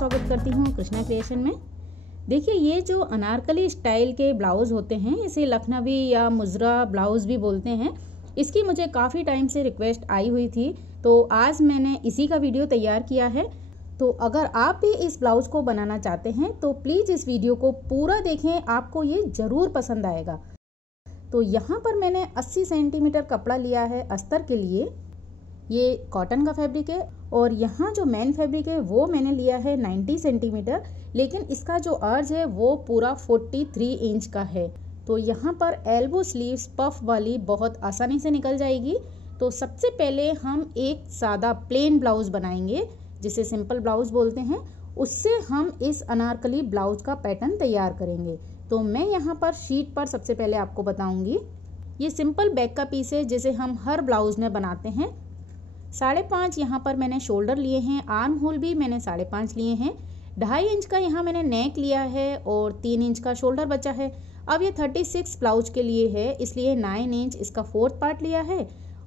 स्वागत करती हूँ कृष्णा क्रिएशन में। देखिए, ये जो अनारकली स्टाइल के ब्लाउज़ होते हैं, इसे लखनवी या मुजरा ब्लाउज़ भी बोलते हैं। इसकी मुझे काफ़ी टाइम से रिक्वेस्ट आई हुई थी, तो आज मैंने इसी का वीडियो तैयार किया है। तो अगर आप भी इस ब्लाउज़ को बनाना चाहते हैं तो प्लीज़ इस वीडियो को पूरा देखें, आपको ये ज़रूर पसंद आएगा। तो यहाँ पर मैंने 80 सेंटीमीटर कपड़ा लिया है अस्तर के लिए। ये कॉटन का फैब्रिक है और यहाँ जो मेन फैब्रिक है वो मैंने लिया है 90 सेंटीमीटर, लेकिन इसका जो अर्ज है वो पूरा 43 इंच का है। तो यहाँ पर एल्बो स्लीव्स पफ वाली बहुत आसानी से निकल जाएगी। तो सबसे पहले हम एक सादा प्लेन ब्लाउज़ बनाएंगे, जिसे सिंपल ब्लाउज़ बोलते हैं। उससे हम इस अनारकली ब्लाउज़ का पैटर्न तैयार करेंगे। तो मैं यहाँ पर शीट पर सबसे पहले आपको बताऊँगी। ये सिंपल बैक का पीस है जिसे हम हर ब्लाउज़ में बनाते हैं। 5.5 यहाँ पर मैंने शोल्डर लिए हैं, आर्म होल भी मैंने 5.5 लिए हैं। 2.5 इंच का यहाँ मैंने नेक लिया है और 3 इंच का शोल्डर बचा है। अब ये 36 ब्लाउज के लिए है, इसलिए 9 इंच इसका 4th पार्ट लिया है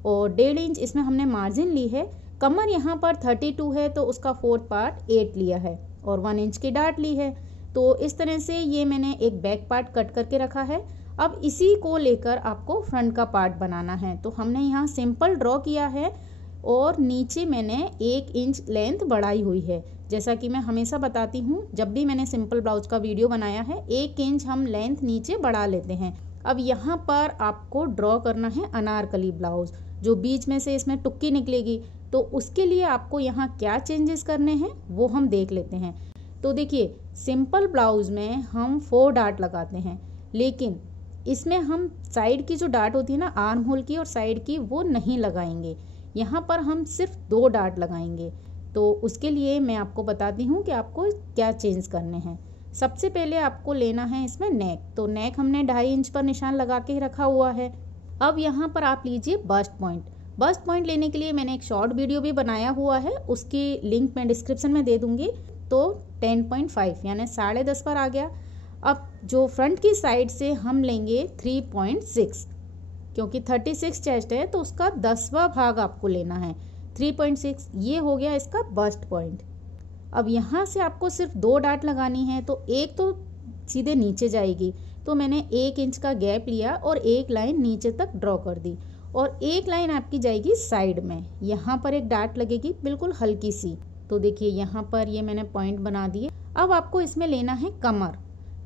और 1.5 इंच इसमें हमने मार्जिन ली है। कमर यहाँ पर 32 है तो उसका 4th पार्ट 8 लिया है और 1 इंच की डाट ली है। तो इस तरह से ये मैंने एक बैक पार्ट कट करके रखा है। अब इसी को लेकर आपको फ्रंट का पार्ट बनाना है। तो हमने यहाँ सिंपल ड्रॉ किया है और नीचे मैंने 1 इंच लेंथ बढ़ाई हुई है। जैसा कि मैं हमेशा बताती हूँ, जब भी मैंने सिंपल ब्लाउज का वीडियो बनाया है 1 इंच हम लेंथ नीचे बढ़ा लेते हैं। अब यहाँ पर आपको ड्रॉ करना है अनारकली ब्लाउज, जो बीच में से इसमें टुक्की निकलेगी। तो उसके लिए आपको यहाँ क्या चेंजेस करने हैं वो हम देख लेते हैं। तो देखिए, सिंपल ब्लाउज में हम 4 डाट लगाते हैं, लेकिन इसमें हम साइड की जो डाट होती है ना, आर्म होल की और साइड की, वो नहीं लगाएंगे। यहाँ पर हम सिर्फ 2 डाट लगाएंगे। तो उसके लिए मैं आपको बताती हूँ कि आपको क्या चेंज करने हैं। सबसे पहले आपको लेना है इसमें नेक। तो नेक हमने 2.5 इंच पर निशान लगा के रखा हुआ है। अब यहाँ पर आप लीजिए बस्ट पॉइंट। बस्ट पॉइंट लेने के लिए मैंने एक शॉर्ट वीडियो भी बनाया हुआ है, उसकी लिंक मैं डिस्क्रिप्शन में दे दूँगी। तो 10.5 यानी 10.5 पर आ गया। अब जो फ्रंट की साइड से हम लेंगे 3.6, क्योंकि 36 चेस्ट है तो उसका 10वां भाग आपको लेना है। 3.6 ये हो गया इसका बस्ट पॉइंट। अब यहाँ से आपको सिर्फ 2 डाट लगानी है। तो एक तो सीधे नीचे जाएगी, तो मैंने 1 इंच का गैप लिया और एक लाइन नीचे तक ड्रॉ कर दी और एक लाइन आपकी जाएगी साइड में। यहाँ पर एक डाट लगेगी बिल्कुल हल्की सी। तो देखिए, यहाँ पर ये मैंने पॉइंट बना दिए। अब आपको इसमें लेना है कमर।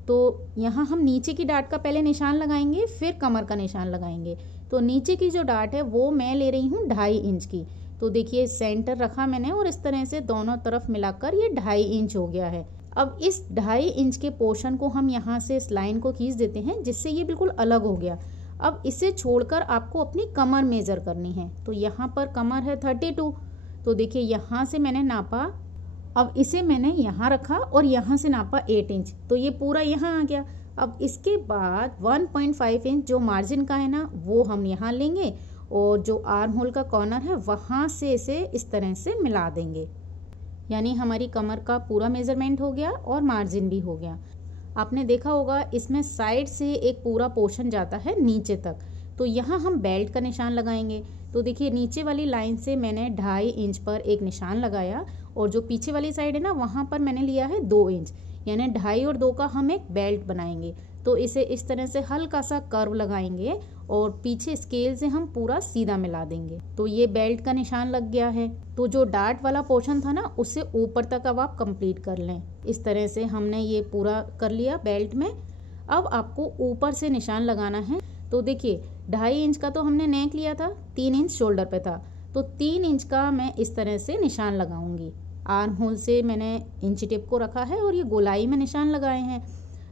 तो यहाँ हम नीचे की डाट का पहले निशान लगाएंगे, फिर कमर का निशान लगाएंगे। तो नीचे की जो डाट है वो मैं ले रही हूँ 2.5 इंच की। तो देखिए, सेंटर रखा मैंने और इस तरह से दोनों तरफ मिलाकर ये 2.5 इंच हो गया है। अब इस 2.5 इंच के पोर्शन को हम यहाँ से इस लाइन को खींच देते हैं, जिससे ये बिल्कुल अलग हो गया। अब इसे छोड़कर आपको अपनी कमर मेजर करनी है। तो यहाँ पर कमर है 32। तो देखिए, यहाँ से मैंने नापा। अब इसे मैंने यहाँ रखा और यहाँ से नापा 8 इंच, तो ये पूरा यहाँ आ गया। अब इसके बाद 1.5 इंच जो मार्जिन का है ना, वो हम यहाँ लेंगे और जो आर्म होल का कॉर्नर है वहाँ से इसे इस तरह से मिला देंगे। यानी हमारी कमर का पूरा मेजरमेंट हो गया और मार्जिन भी हो गया। आपने देखा होगा इसमें साइड से एक पूरा पोर्शन जाता है नीचे तक। तो यहाँ हम बेल्ट का निशान लगाएंगे। तो देखिए, नीचे वाली लाइन से मैंने 2.5 इंच पर एक निशान लगाया और जो पीछे वाली साइड है ना, वहाँ पर मैंने लिया है 2 इंच, यानी 2.5 और 2 का हम एक बेल्ट बनाएंगे। तो इसे इस तरह से हल्का सा कर्व लगाएंगे और पीछे स्केल से हम पूरा सीधा मिला देंगे। तो ये बेल्ट का निशान लग गया है। तो जो डार्ट वाला पोर्शन था ना, उससे ऊपर तक अब आप कंप्लीट कर लें। इस तरह से हमने ये पूरा कर लिया बेल्ट में। अब आपको ऊपर से निशान लगाना है। तो देखिए, 2.5 इंच का तो हमने नेक लिया था, 3 इंच शोल्डर पे था। तो 3 इंच का मैं इस तरह से निशान लगाऊंगी। आर्म होल से मैंने इंची टिप को रखा है और ये गोलाई में निशान लगाए हैं।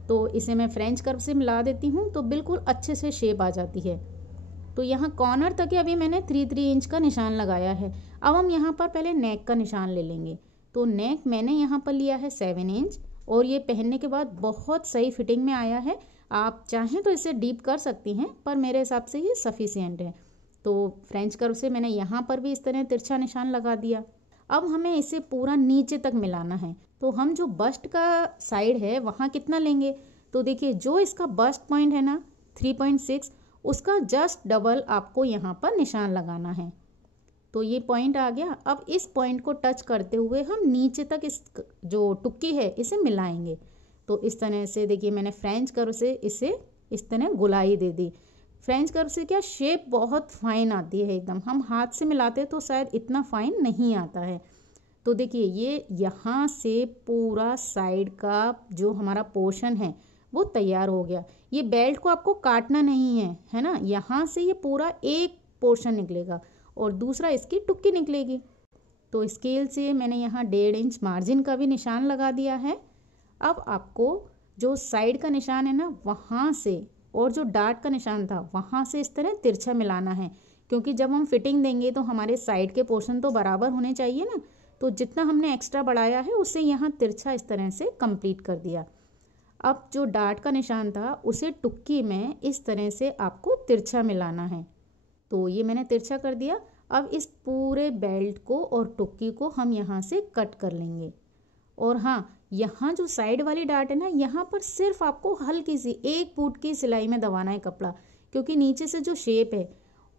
तो इसे मैं फ्रेंच कर्व से मिला देती हूँ, तो बिल्कुल अच्छे से शेप आ जाती है। तो यहाँ कॉर्नर तक अभी मैंने 3 इंच का निशान लगाया है। अब हम यहाँ पर पहले नेक का निशान ले लेंगे। तो नेक मैंने यहाँ पर लिया है 7 इंच और ये पहनने के बाद बहुत सही फिटिंग में आया है। आप चाहें तो इसे डीप कर सकती हैं, पर मेरे हिसाब से ये सफिशिएंट है। तो फ्रेंच कर्व से मैंने यहाँ पर भी इस तरह तिरछा निशान लगा दिया। अब हमें इसे पूरा नीचे तक मिलाना है। तो हम जो बस्ट का साइड है वहाँ कितना लेंगे? तो देखिए, जो इसका बस्ट पॉइंट है ना 3.6, उसका जस्ट डबल आपको यहाँ पर निशान लगाना है। तो ये पॉइंट आ गया। अब इस पॉइंट को टच करते हुए हम नीचे तक इस जो टुक्की है इसे मिलाएंगे। तो इस तरह से देखिए मैंने फ्रेंच कर्व से इसे इस तरह गोलाई दे दी। फ्रेंच कर्व से क्या शेप बहुत फाइन आती है एकदम, हम हाथ से मिलाते तो शायद इतना फाइन नहीं आता है। तो देखिए ये यहाँ से पूरा साइड का जो हमारा पोर्शन है वो तैयार हो गया। ये बेल्ट को आपको काटना नहीं है, है ना। यहाँ से ये पूरा एक पोर्शन निकलेगा और दूसरा इसकी टुक्की निकलेगी। तो स्केल से मैंने यहाँ 1.5 इंच मार्जिन का भी निशान लगा दिया है। अब आपको जो साइड का निशान है ना वहाँ से और जो डार्ट का निशान था वहाँ से इस तरह तिरछा मिलाना है, क्योंकि जब हम फिटिंग देंगे तो हमारे साइड के पोर्शन तो बराबर होने चाहिए ना। तो जितना हमने एक्स्ट्रा बढ़ाया है उससे यहाँ तिरछा इस तरह से कंप्लीट कर दिया। अब जो डार्ट का निशान था उसे टुक्की में इस तरह से आपको तिरछा मिलाना है। तो ये मैंने तिरछा कर दिया। अब इस पूरे बेल्ट को और टुक्की को हम यहाँ से कट कर लेंगे। और हाँ, यहाँ जो साइड वाली डार्ट है ना यहाँ पर सिर्फ आपको हल्की सी 1 फुट की सिलाई में दबाना है कपड़ा, क्योंकि नीचे से जो शेप है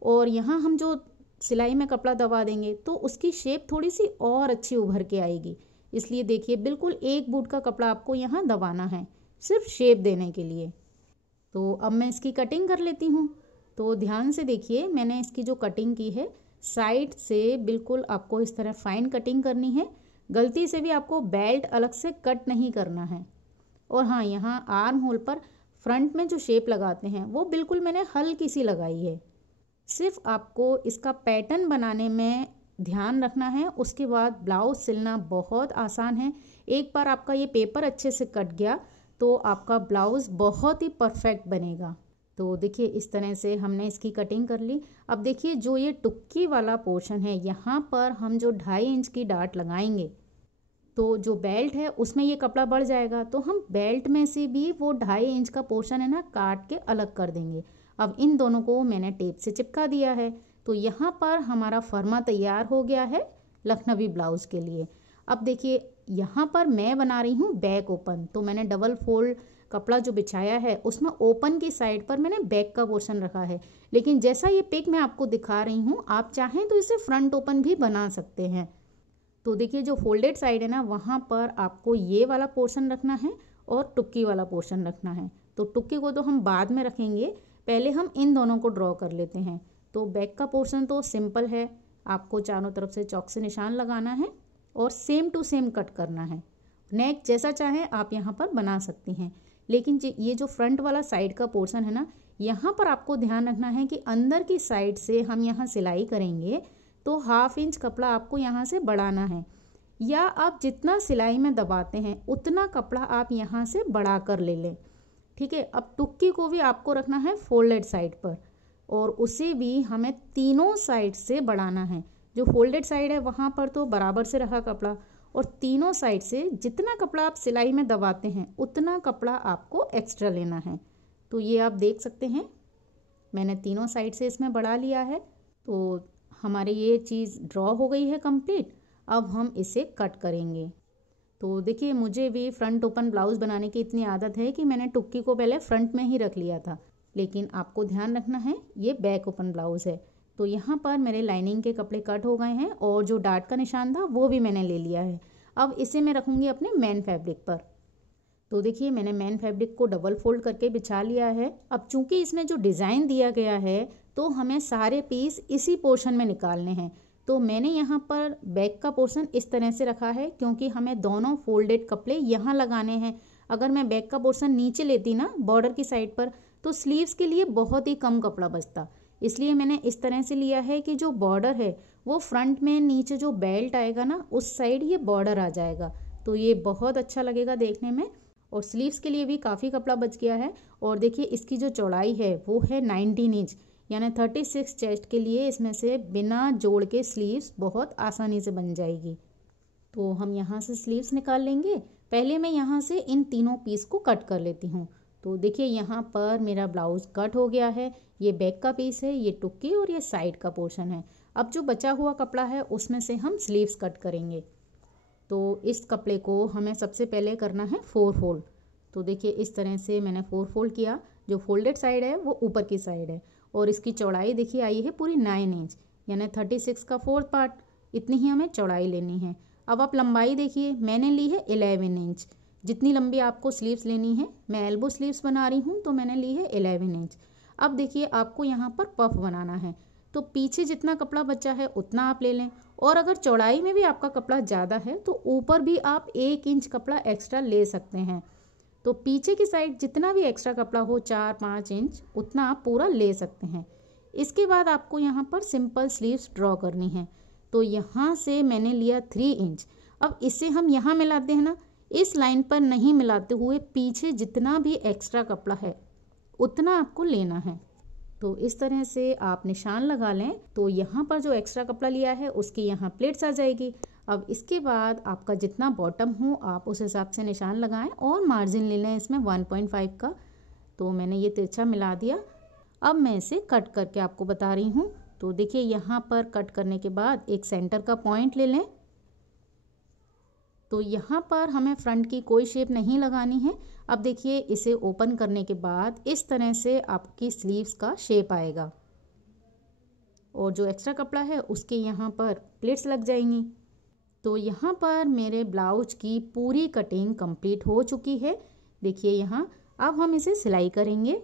और यहाँ हम जो सिलाई में कपड़ा दबा देंगे तो उसकी शेप थोड़ी सी और अच्छी उभर के आएगी। इसलिए देखिए बिल्कुल 1 फुट का कपड़ा आपको यहाँ दबाना है, सिर्फ शेप देने के लिए। तो अब मैं इसकी कटिंग कर लेती हूँ। तो ध्यान से देखिए मैंने इसकी जो कटिंग की है साइड से बिल्कुल आपको इस तरह फाइन कटिंग करनी है। गलती से भी आपको बेल्ट अलग से कट नहीं करना है। और हाँ, यहाँ आर्म होल पर फ्रंट में जो शेप लगाते हैं वो बिल्कुल मैंने हल्की सी लगाई है। सिर्फ आपको इसका पैटर्न बनाने में ध्यान रखना है, उसके बाद ब्लाउज सिलना बहुत आसान है। एक बार आपका ये पेपर अच्छे से कट गया तो आपका ब्लाउज बहुत ही परफेक्ट बनेगा। तो देखिए इस तरह से हमने इसकी कटिंग कर ली। अब देखिए जो ये टुक्की वाला पोर्शन है यहाँ पर हम जो 2.5 इंच की डार्ट लगाएंगे तो जो बेल्ट है उसमें ये कपड़ा बढ़ जाएगा, तो हम बेल्ट में से भी वो 2.5 इंच का पोर्शन है ना काट के अलग कर देंगे। अब इन दोनों को मैंने टेप से चिपका दिया है। तो यहाँ पर हमारा फर्मा तैयार हो गया है लखनवी ब्लाउज के लिए। अब देखिए यहाँ पर मैं बना रही हूँ बैक ओपन। तो मैंने डबल फोल्ड कपड़ा जो बिछाया है उसमें ओपन की साइड पर मैंने बैक का पोर्शन रखा है, लेकिन जैसा ये पिक मैं आपको दिखा रही हूँ आप चाहें तो इसे फ्रंट ओपन भी बना सकते हैं। तो देखिए जो फोल्डेड साइड है ना वहाँ पर आपको ये वाला पोर्शन रखना है और टुक्की वाला पोर्शन रखना है। तो टुक्की को तो हम बाद में रखेंगे, पहले हम इन दोनों को ड्रॉ कर लेते हैं। तो बैक का पोर्शन तो सिंपल है, आपको चारों तरफ से चौक से निशान लगाना है और सेम टू सेम कट करना है। नेक जैसा चाहें आप यहाँ पर बना सकती हैं, लेकिन ये जो फ्रंट वाला साइड का पोर्शन है ना यहाँ पर आपको ध्यान रखना है कि अंदर की साइड से हम यहाँ सिलाई करेंगे तो 1/2 इंच कपड़ा आपको यहाँ से बढ़ाना है, या आप जितना सिलाई में दबाते हैं उतना कपड़ा आप यहाँ से बढ़ा कर ले लें। ठीक है। अब टुक्की को भी आपको रखना है फोल्डेड साइड पर और उसे भी हमें तीनों साइड से बढ़ाना है। जो फोल्डेड साइड है वहाँ पर तो बराबर से रखा कपड़ा और तीनों साइड से जितना कपड़ा आप सिलाई में दबाते हैं उतना कपड़ा आपको एक्स्ट्रा लेना है। तो ये आप देख सकते हैं मैंने तीनों साइड से इसमें बढ़ा लिया है। तो हमारे ये चीज़ ड्रॉ हो गई है कंप्लीट। अब हम इसे कट करेंगे। तो देखिए मुझे भी फ्रंट ओपन ब्लाउज़ बनाने की इतनी आदत है कि मैंने टुक्की को पहले फ्रंट में ही रख लिया था, लेकिन आपको ध्यान रखना है ये बैक ओपन ब्लाउज़ है। तो यहाँ पर मेरे लाइनिंग के कपड़े कट हो गए हैं और जो डार्ट का निशान था वो भी मैंने ले लिया है। अब इसे मैं रखूँगी अपने मेन फैब्रिक पर। तो देखिए मैंने मेन फैब्रिक को डबल फोल्ड करके बिछा लिया है। अब चूंकि इसमें जो डिज़ाइन दिया गया है तो हमें सारे पीस इसी पोर्शन में निकालने हैं। तो मैंने यहाँ पर बैक का पोर्शन इस तरह से रखा है क्योंकि हमें दोनों फोल्डेड कपड़े यहाँ लगाने हैं। अगर मैं बैक का पोर्शन नीचे लेती ना बॉर्डर की साइड पर तो स्लीव्स के लिए बहुत ही कम कपड़ा बचता, इसलिए मैंने इस तरह से लिया है कि जो बॉर्डर है वो फ्रंट में नीचे जो बेल्ट आएगा ना उस साइड ये बॉर्डर आ जाएगा। तो ये बहुत अच्छा लगेगा देखने में और स्लीव्स के लिए भी काफ़ी कपड़ा बच गया है। और देखिए इसकी जो चौड़ाई है वो है 19 इंच, यानी 36 चेस्ट के लिए इसमें से बिना जोड़ के स्लीव्स बहुत आसानी से बन जाएगी। तो हम यहाँ से स्लीव्स निकाल लेंगे। पहले मैं यहाँ से इन तीनों पीस को कट कर लेती हूँ। तो देखिए यहाँ पर मेरा ब्लाउज़ कट हो गया है। ये बैक का पीस है, ये टुक्की और ये साइड का पोर्शन है। अब जो बचा हुआ कपड़ा है उसमें से हम स्लीव्स कट करेंगे। तो इस कपड़े को हमें सबसे पहले करना है 4 फोल्ड। तो देखिए इस तरह से मैंने 4 फोल्ड किया। जो फोल्डेड साइड है वो ऊपर की साइड है और इसकी चौड़ाई देखिए आई है पूरी 9 इंच, यानी 36 का 4th पार्ट, इतनी ही हमें चौड़ाई लेनी है। अब आप लंबाई देखिए, मैंने ली है 11 इंच। जितनी लंबी आपको स्लीव्स लेनी है, मैं एल्बो स्लीव्स बना रही हूँ तो मैंने ली है 11 इंच। अब देखिए आपको यहाँ पर पफ बनाना है, तो पीछे जितना कपड़ा बचा है उतना आप ले लें, और अगर चौड़ाई में भी आपका कपड़ा ज़्यादा है तो ऊपर भी आप 1 इंच कपड़ा एक्स्ट्रा ले सकते हैं। तो पीछे की साइड जितना भी एक्स्ट्रा कपड़ा हो 4-5 इंच उतना आप पूरा ले सकते हैं। इसके बाद आपको यहाँ पर सिंपल स्लीव्स ड्रॉ करनी है। तो यहाँ से मैंने लिया 3 इंच। अब इसे हम यहाँ मिलाते हैं ना, इस लाइन पर नहीं मिलाते हुए पीछे जितना भी एक्स्ट्रा कपड़ा है उतना आपको लेना है। तो इस तरह से आप निशान लगा लें। तो यहाँ पर जो एक्स्ट्रा कपड़ा लिया है उसकी यहाँ प्लेट्स आ जाएगी। अब इसके बाद आपका जितना बॉटम हो आप उस हिसाब से निशान लगाएं और मार्जिन ले लें इसमें 1.5 का। तो मैंने ये तिरछा मिला दिया। अब मैं इसे कट करके आपको बता रही हूँ। तो देखिए यहाँ पर कट करने के बाद एक सेंटर का पॉइंट ले लें। तो यहाँ पर हमें फ्रंट की कोई शेप नहीं लगानी है। अब देखिए इसे ओपन करने के बाद इस तरह से आपकी स्लीव्स का शेप आएगा, और जो एक्स्ट्रा कपड़ा है उसके यहाँ पर प्लेट्स लग जाएंगी। तो यहाँ पर मेरे ब्लाउज की पूरी कटिंग कंप्लीट हो चुकी है। देखिए यहाँ, अब हम इसे सिलाई करेंगे।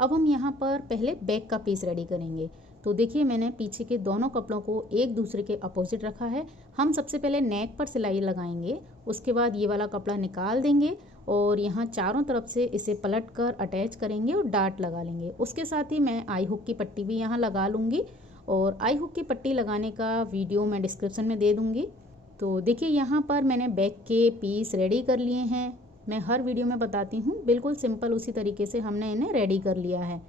अब हम यहाँ पर पहले बैक का पीस रेडी करेंगे। तो देखिए मैंने पीछे के दोनों कपड़ों को एक दूसरे के अपोजिट रखा है। हम सबसे पहले नेक पर सिलाई लगाएंगे, उसके बाद ये वाला कपड़ा निकाल देंगे और यहाँ चारों तरफ से इसे पलट कर अटैच करेंगे और डार्ट लगा लेंगे। उसके साथ ही मैं आई हुक की पट्टी भी यहाँ लगा लूँगी, और आई हुक की पट्टी लगाने का वीडियो मैं डिस्क्रिप्शन में दे दूँगी। तो देखिए यहाँ पर मैंने बैक के पीस रेडी कर लिए हैं। मैं हर वीडियो में बताती हूँ, बिल्कुल सिंपल उसी तरीके से हमने इन्हें रेडी कर लिया है।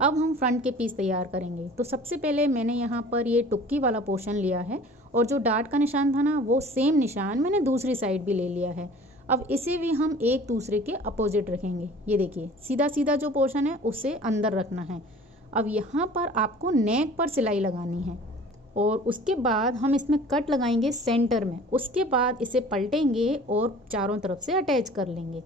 अब हम फ्रंट के पीस तैयार करेंगे। तो सबसे पहले मैंने यहाँ पर ये टुक्की वाला पोर्शन लिया है, और जो डार्ट का निशान था ना वो सेम निशान मैंने दूसरी साइड भी ले लिया है। अब इसे भी हम एक दूसरे के अपोजिट रखेंगे। ये देखिए सीधा सीधा जो पोर्शन है उसे अंदर रखना है। अब यहाँ पर आपको नेक पर सिलाई लगानी है, और उसके बाद हम इसमें कट लगाएंगे सेंटर में। उसके बाद इसे पलटेंगे और चारों तरफ से अटैच कर लेंगे।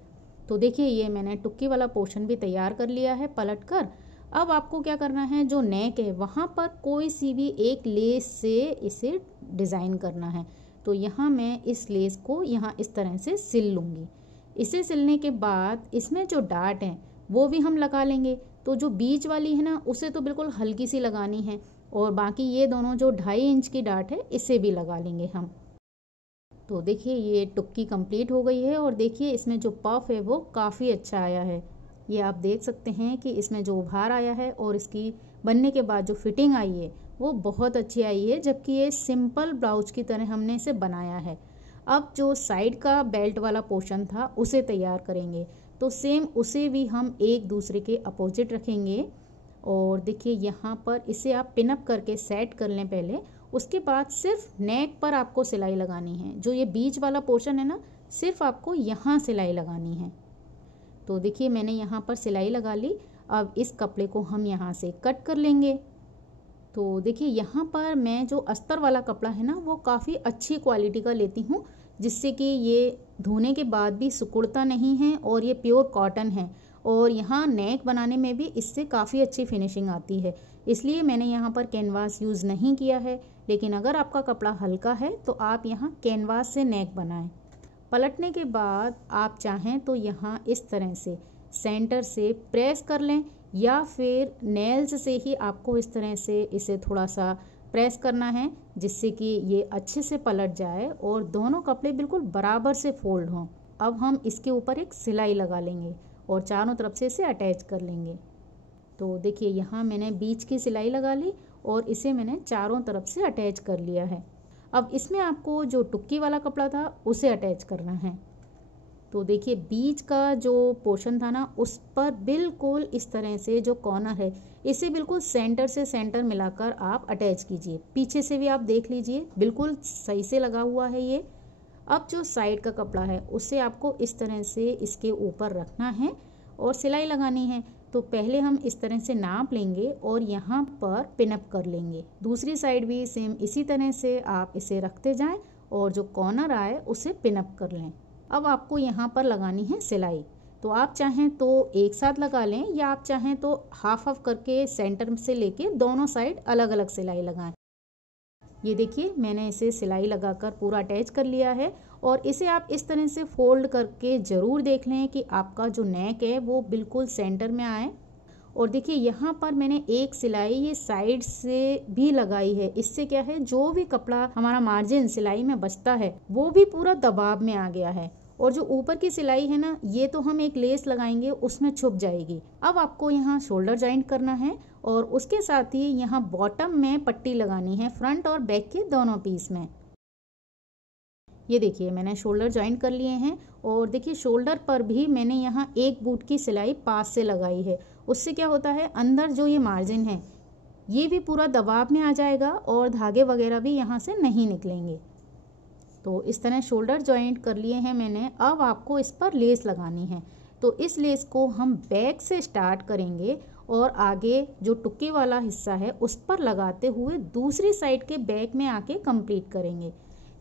तो देखिए ये मैंने टुक्की वाला पोर्शन भी तैयार कर लिया है पलट कर। अब आपको क्या करना है, जो नेक है वहाँ पर कोई सी भी एक लेस से इसे डिज़ाइन करना है। तो यहाँ मैं इस लेस को यहाँ इस तरह से सिल लूँगी। इसे सिलने के बाद इसमें जो डार्ट है वो भी हम लगा लेंगे। तो जो बीच वाली है ना उसे तो बिल्कुल हल्की सी लगानी है, और बाकी ये दोनों जो 2.5 इंच की डार्ट है इसे भी लगा लेंगे हम। तो देखिए ये टुक्की कंप्लीट हो गई है, और देखिए इसमें जो पफ है वो काफ़ी अच्छा आया है। ये आप देख सकते हैं कि इसमें जो उभार आया है और इसकी बनने के बाद जो फिटिंग आई है वो बहुत अच्छी आई है, जबकि ये सिंपल ब्लाउज की तरह हमने इसे बनाया है। अब जो साइड का बेल्ट वाला पोर्शन था उसे तैयार करेंगे। तो सेम उसे भी हम एक दूसरे के अपोजिट रखेंगे, और देखिए यहाँ पर इसे आप पिनअप करके सेट कर लें पहले। उसके बाद सिर्फ नेक पर आपको सिलाई लगानी है। जो ये बीच वाला पोर्शन है ना, सिर्फ आपको यहाँ सिलाई लगानी है। तो देखिए मैंने यहाँ पर सिलाई लगा ली। अब इस कपड़े को हम यहाँ से कट कर लेंगे। तो देखिए यहाँ पर मैं जो अस्तर वाला कपड़ा है ना वो काफ़ी अच्छी क्वालिटी का लेती हूँ, जिससे कि ये धोने के बाद भी सिकुड़ता नहीं है, और ये प्योर कॉटन है। और यहाँ नेक बनाने में भी इससे काफ़ी अच्छी फिनिशिंग आती है, इसलिए मैंने यहाँ पर कैनवास यूज़ नहीं किया है। लेकिन अगर आपका कपड़ा हल्का है तो आप यहाँ कैनवास से नेक बनाएं। पलटने के बाद आप चाहें तो यहाँ इस तरह से सेंटर से प्रेस कर लें, या फिर नेल्स से ही आपको इस तरह से इसे थोड़ा सा प्रेस करना है, जिससे कि ये अच्छे से पलट जाए और दोनों कपड़े बिल्कुल बराबर से फोल्ड हों। अब हम इसके ऊपर एक सिलाई लगा लेंगे और चारों तरफ से इसे अटैच कर लेंगे। तो देखिए यहाँ मैंने बीच की सिलाई लगा ली और इसे मैंने चारों तरफ से अटैच कर लिया है। अब इसमें आपको जो टुक्की वाला कपड़ा था उसे अटैच करना है। तो देखिए बीच का जो पोर्शन था ना उस पर बिल्कुल इस तरह से जो कॉर्नर है इसे बिल्कुल सेंटर से सेंटर मिलाकर आप अटैच कीजिए। पीछे से भी आप देख लीजिए बिल्कुल सही से लगा हुआ है ये। अब जो साइड का कपड़ा है उसे आपको इस तरह से इसके ऊपर रखना है और सिलाई लगानी है। तो पहले हम इस तरह से नाप लेंगे और यहाँ पर पिनअप कर लेंगे। दूसरी साइड भी सेम इसी तरह से आप इसे रखते जाएं और जो कॉर्नर आए उसे पिनअप कर लें। अब आपको यहाँ पर लगानी है सिलाई। तो आप चाहें तो एक साथ लगा लें या आप चाहें तो हाफ हाफ करके सेंटर से लेके दोनों साइड अलग अलग सिलाई लगाएं। ये देखिए मैंने इसे सिलाई लगाकर पूरा अटैच कर लिया है और इसे आप इस तरह से फोल्ड करके ज़रूर देख लें कि आपका जो नेक है वो बिल्कुल सेंटर में आए। और देखिए यहाँ पर मैंने एक सिलाई ये साइड से भी लगाई है। इससे क्या है, जो भी कपड़ा हमारा मार्जिन सिलाई में बचता है वो भी पूरा दबाव में आ गया है। और जो ऊपर की सिलाई है ना, ये तो हम एक लेस लगाएंगे उसमें छुप जाएगी। अब आपको यहाँ शोल्डर जॉइंट करना है और उसके साथ ही यहाँ बॉटम में पट्टी लगानी है, फ्रंट और बैक के दोनों पीस में। ये देखिए मैंने शोल्डर जॉइंट कर लिए हैं और देखिए शोल्डर पर भी मैंने यहाँ एक बूट की सिलाई पास से लगाई है। उससे क्या होता है, अंदर जो ये मार्जिन है ये भी पूरा दबाव में आ जाएगा और धागे वगैरह भी यहाँ से नहीं निकलेंगे। तो इस तरह शोल्डर जॉइंट कर लिए हैं मैंने। अब आपको इस पर लेस लगानी है। तो इस लेस को हम बैक से स्टार्ट करेंगे और आगे जो टुक्की वाला हिस्सा है उस पर लगाते हुए दूसरी साइड के बैक में आके कंप्लीट करेंगे।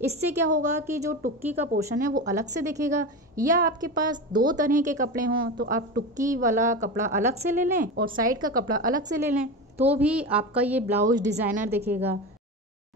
इससे क्या होगा कि जो टुक्की का पोर्शन है वो अलग से दिखेगा। या आपके पास दो तरह के कपड़े हों तो आप टुक्की वाला कपड़ा अलग से ले लें और साइड का कपड़ा अलग से ले लें, तो भी आपका ये ब्लाउज डिज़ाइनर दिखेगा।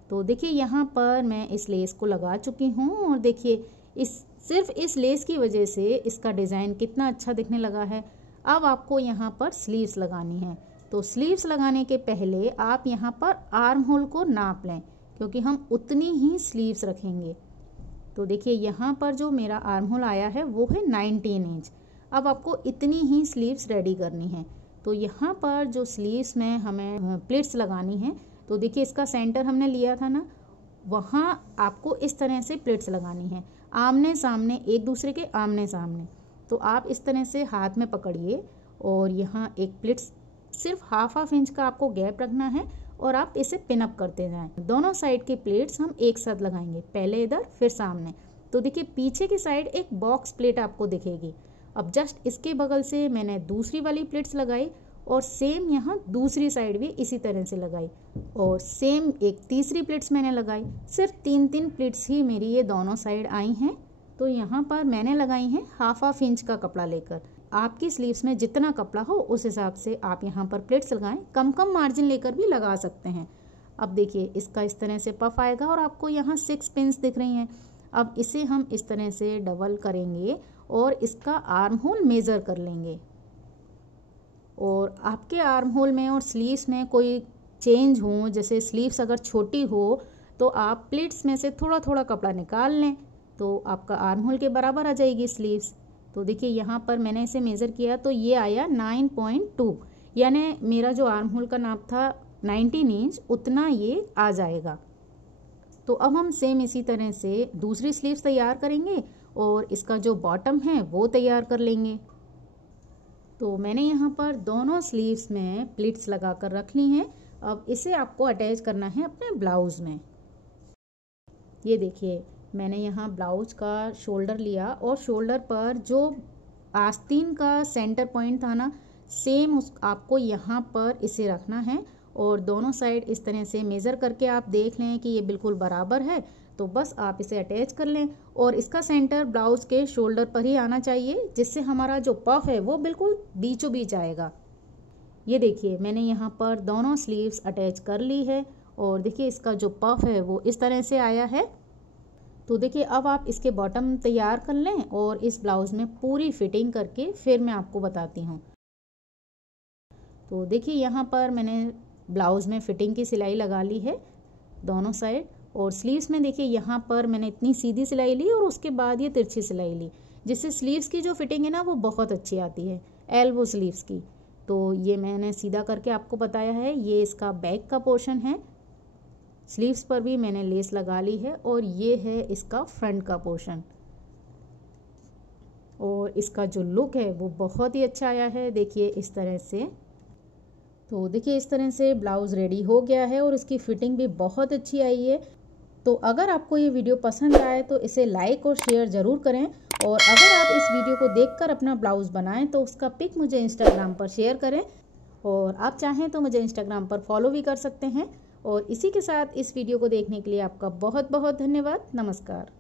तो देखिए यहाँ पर मैं इस लेस को लगा चुकी हूँ और देखिए सिर्फ इस लेस की वजह से इसका डिज़ाइन कितना अच्छा दिखने लगा है। अब आपको यहाँ पर स्लीव्स लगानी है। तो स्लीव्स लगाने के पहले आप यहाँ पर आर्म होल को नाप लें, क्योंकि हम उतनी ही स्लीव्स रखेंगे। तो देखिए यहाँ पर जो मेरा आर्म होल आया है वो है 19 इंच। अब आपको इतनी ही स्लीव्स रेडी करनी है। तो यहाँ पर जो स्लीव्स में हमें प्लिट्स लगानी है, तो देखिए इसका सेंटर हमने लिया था ना, वहाँ आपको इस तरह से प्लिट्स लगानी है, आमने सामने, एक दूसरे के आमने सामने। तो आप इस तरह से हाथ में पकड़िए और यहाँ एक प्लिट्स सिर्फ हाफ इंच का आपको गैप रखना है और आप इसे पिनअप करते जाएं। दोनों साइड के प्लेट्स हम एक साथ लगाएंगे, पहले इधर फिर सामने। तो देखिए पीछे की साइड एक बॉक्स प्लेट आपको दिखेगी। अब जस्ट इसके बगल से मैंने दूसरी वाली प्लेट्स लगाई और सेम यहाँ दूसरी साइड भी इसी तरह से लगाई और सेम एक तीसरी प्लेट्स मैंने लगाई। सिर्फ 3-3 प्लेट्स ही मेरी ये दोनों साइड आई हैं। तो यहाँ पर मैंने लगाई हैं हाफ इंच का कपड़ा लेकर। आपकी स्लीव्स में जितना कपड़ा हो उस हिसाब से आप यहाँ पर प्लेट्स लगाएं, कम मार्जिन लेकर भी लगा सकते हैं। अब देखिए इसका इस तरह से पफ आएगा और आपको यहाँ 6 पिन्स दिख रही हैं। अब इसे हम इस तरह से डबल करेंगे और इसका आर्म होल मेज़र कर लेंगे। और आपके आर्म होल में और स्लीव्स में कोई चेंज हो, जैसे स्लीव्स अगर छोटी हो तो आप प्लेट्स में से थोड़ा थोड़ा कपड़ा निकाल लें, तो आपका आर्म होल के बराबर आ जाएगी स्लीव्स। तो देखिए यहाँ पर मैंने इसे मेज़र किया तो ये आया 9.2, यानी मेरा जो आर्म होल का नाप था 19 इंच, उतना ये आ जाएगा। तो अब हम सेम इसी तरह से दूसरी स्लीव्स तैयार करेंगे और इसका जो बॉटम है वो तैयार कर लेंगे। तो मैंने यहाँ पर दोनों स्लीव्स में प्लिट्स लगा कर रख ली हैं। अब इसे आपको अटैच करना है अपने ब्लाउज़ में। ये देखिए मैंने यहाँ ब्लाउज का शोल्डर लिया और शोल्डर पर जो आस्तीन का सेंटर पॉइंट था ना, सेम आपको यहाँ पर इसे रखना है और दोनों साइड इस तरह से मेज़र करके आप देख लें कि ये बिल्कुल बराबर है। तो बस आप इसे अटैच कर लें और इसका सेंटर ब्लाउज़ के शोल्डर पर ही आना चाहिए, जिससे हमारा जो पफ है वो बिल्कुल बीचों बीच आएगा। ये देखिए मैंने यहाँ पर दोनों स्लीव्स अटैच कर ली है और देखिए इसका जो पफ है वो इस तरह से आया है। तो देखिए अब आप इसके बॉटम तैयार कर लें और इस ब्लाउज़ में पूरी फिटिंग करके फिर मैं आपको बताती हूँ। तो देखिए यहाँ पर मैंने ब्लाउज़ में फिटिंग की सिलाई लगा ली है दोनों साइड, और स्लीव्स में देखिए यहाँ पर मैंने इतनी सीधी सिलाई ली और उसके बाद ये तिरछी सिलाई ली, जिससे स्लीव्स की जो फिटिंग है ना वो बहुत अच्छी आती है, एल्बो स्लीव्स की। तो ये मैंने सीधा करके आपको बताया है। ये इसका बैक का पोर्शन है, स्लीव्स पर भी मैंने लेस लगा ली है और ये है इसका फ्रंट का पोर्शन। और इसका जो लुक है वो बहुत ही अच्छा आया है, देखिए इस तरह से। तो देखिए इस तरह से ब्लाउज़ रेडी हो गया है और इसकी फिटिंग भी बहुत अच्छी आई है। तो अगर आपको ये वीडियो पसंद आए तो इसे लाइक और शेयर ज़रूर करें, और अगर आप इस वीडियो को देखकर अपना ब्लाउज़ बनाएं तो उसका पिक मुझे इंस्टाग्राम पर शेयर करें, और आप चाहें तो मुझे इंस्टाग्राम पर फॉलो भी कर सकते हैं। और इसी के साथ इस वीडियो को देखने के लिए आपका बहुत बहुत धन्यवाद। नमस्कार।